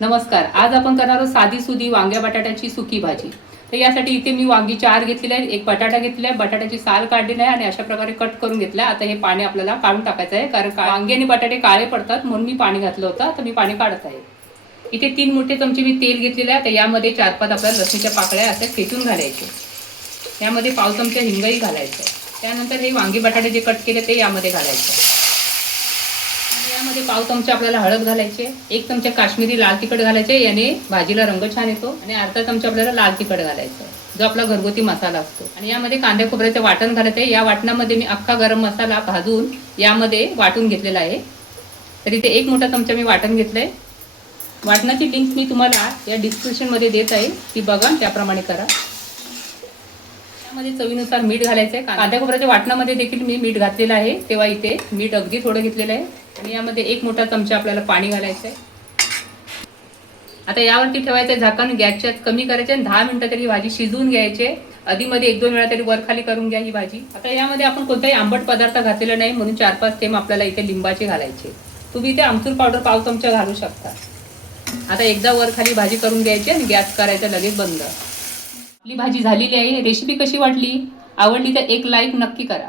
नमस्कार. आज आपण करणार आहोत साधी सुधी वांग्या बटाट्याची सुकी भाजी. तर यासाठी इथे मी वांगी 4 घेतलेले आहेत, एक बटाटा घेतलेला आहे, बटाट्याची साल काढलेली आहे आणि अशा प्रकारे कट करून घेतला. आता हे पाणी आपल्याला काढून टाकायचं आहे, कारण वांगी आणि बटाटे काळे पडतात म्हणून मी पाणी घातलं होतं. तर मी पाणी काढत आहे. इथे 3 मोठे चमचे मी तेल घेतलेले आहे. तर यामध्ये 4-5 आपल्याला लसणीच्या पाकळ्या अशा ठेचून घालायचे. यामध्ये पाव चमचा हिंगही घालायचं. त्यानंतर हे वांगी बटाटे जे कट केले ते यामध्ये घालायचं. यामध्ये पाव चमचा आपल्याला हळद घालायचे, 1 चमचा काश्मीरी लाल तिखट घालायचे, याने भाजीला रंग छान येतो. आणि अर्धा चमचा आपल्याला लाल तिखट घालायचं, जो आपला घरगुती मसाला असतो. आणि यामध्ये कांदा खोबऱ्याचे वाटण घालायचे. या वाटणामध्ये मी अख्खा गरम मसाला भाजून यामध्ये वाटून घेतलेला आहे. तर इथे 1 मोठा चमचा मी वाटण घेतलंय. वाटणाची लिंक मी तुम्हाला या डिस्क्रिप्शनमध्ये देत आहे, ती बघा, त्याप्रमाणे करा. यामध्ये चवीनुसार मीठ घालायचं आहे. कांदा खोबऱ्याच्या वाटणामध्ये देखील मी मीठ घातलेलं आहे, तेव्हा इथे मीठ अगदी थोडं घेतलेलं आहे. आणि यामध्ये 1 मोठा चमचा आपल्याला पाणी घालायचं आहे. आता यावरती ठेवायचं आहे झाकण, गॅसच्या कमी करायचे आणि 10 मिनिटं तरी भाजी शिजवून घ्यायची. आधीमध्ये 1-2 वेळा तरी वर खाली करून घ्या ही भाजी. आता यामध्ये आपण कोणताही आंबट पदार्थ घातलेला नाही, म्हणून 4-5 थेंब आपल्याला इथे लिंबाचे घालायचे. तुम्ही इथे आमचूर पावडर पाव चमचा घालू शकता. आता एकदा वर खाली भाजी करून घ्यायची आणि गॅस करायचा लगेच बंद. आपली भाजी झालेली आहे. रेसिपी कशी वाटली? आवडली तर एक लाईक नक्की करा.